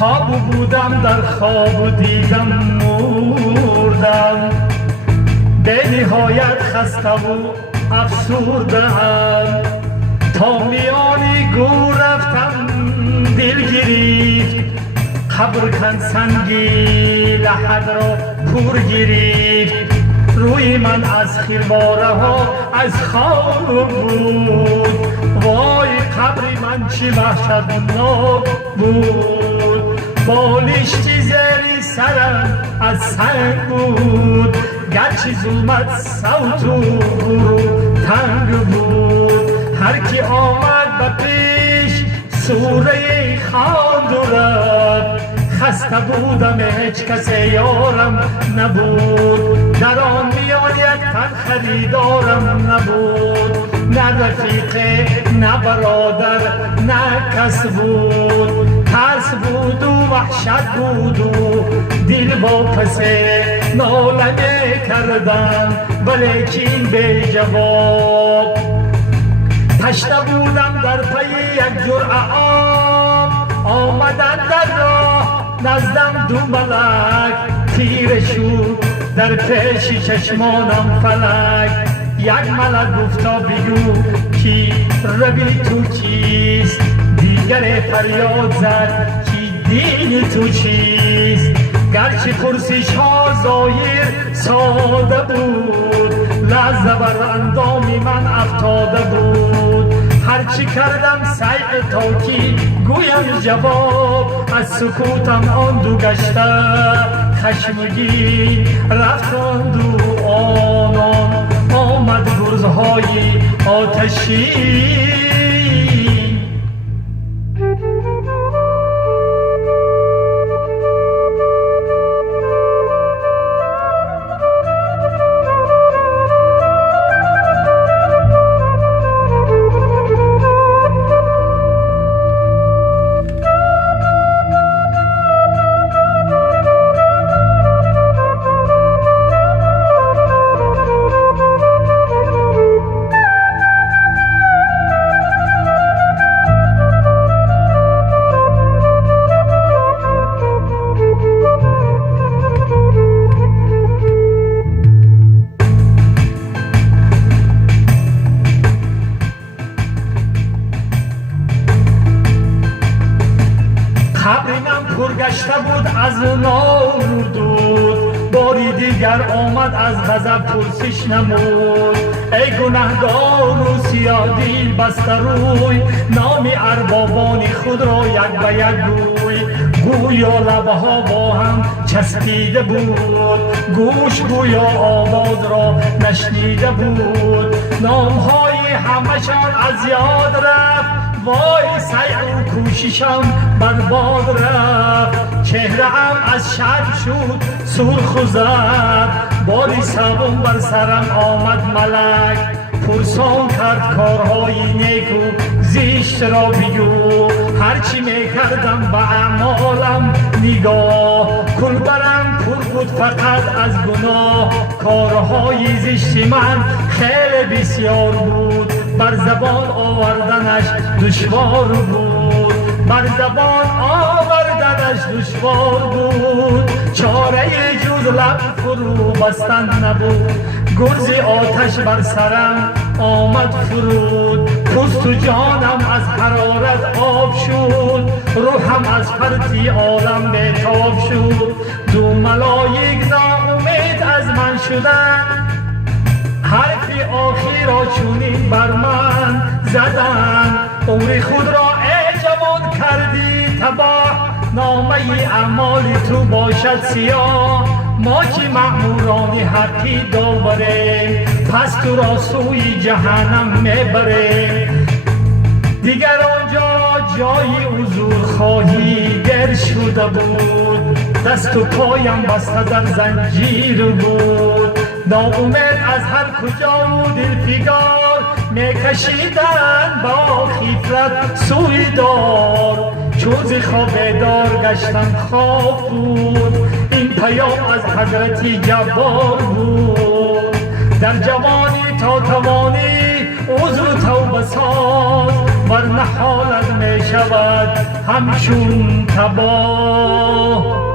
خواب بودم در خواب دیدم مردم، به نهایت خسته و افسردم، تا میانی گور رفتم دل گرفت، قبر کن سنگی لحد را پر گرفت، روی من از خیرباره ها از خواب بود، وای قبر من چی وحشتناک بود، بالشتی زیر سرم از سنگ بود، گرچه ظلمت صوت و غروب تنگ بود، هر کی آمد به پیش سوره خواند و رفت، خسته بودم هیچ کسی یارم نبود، در آن میان یک تن خریدارم نبود، نه رفیق نه برادر نه کس بود، ترس بود و وحشت بود و دل با پسه ناله کردم ولیکن بی جواب، تشنه بودم در پی یک جرعه آب، آمدن در راه نزدم دو ملک، تیره شد در پیش چشمانم فلک، یک ملک گفتا بگو کی روی تو چیست، دیگر فریاد زد کی دین تو چیست، گرچه پرسش ها ظاهر ساده بود، لحظه بر اندام من افتاده بود، هرچی کردم سعی تا کی گویم جواب، از سکوتم آن دو گشته خشمگین رفتند و آنان آمد گرزهای آتشی. قبرم پرگشته بود از نار و دود، باری دیگر آمد از غضب پرسش نمود، ای گنهگار و سیاه دل بسته روی، نام اربابان خود را یک به یک گوی، گویا لبها با هم چسبیده بود، گوش گویا آواز را نشنیده بود، نامهای همشان از یاد رفت، وای سعی و کوششم برباد رفت، چهره‌ام از شرم شد سرخ و زرد، باری سوم بر سرم آمد ملک، پرسان کرد کارهای نیک و زشت را بگو، هرچی میکردم به اعمالم نگاه، کلبرم پر بود فقط از گناه، کارهای زشت من خیلی بسیار بود، بر زبان آوردنش دشوار بود، بر زبان آوردنش دشوار بود، چاره جز لب فرو بستن نبود، گرز آتش بر سرم آمد فرود، پوست و جانم از حرارت آب شد، روحم از فرطی عالم بیتاب شد، دو ملائک ناامید از من شدن، حرف آخر را چونین بر من زدن، عمر خود را ای جوان کردی تباه، نامه اعمال تو باشد سیاه، ما که مأموران حقی داوریم، پس تو را سوی جهنم میبریم، دیگر آنجا جای حضور خواهی گر شده بود، دست و پایم بسته در زنجیر بود، ناامید از هر کجا و دلفگار میکشیدن با خیفرت سوی دار، چون ز خواب بیدار گشتم خواب بود، این پیام از حضرت جبار بود، در جوانی تا توانی عذر و توبه ساز، ورنه حالت می شود همچون تباه.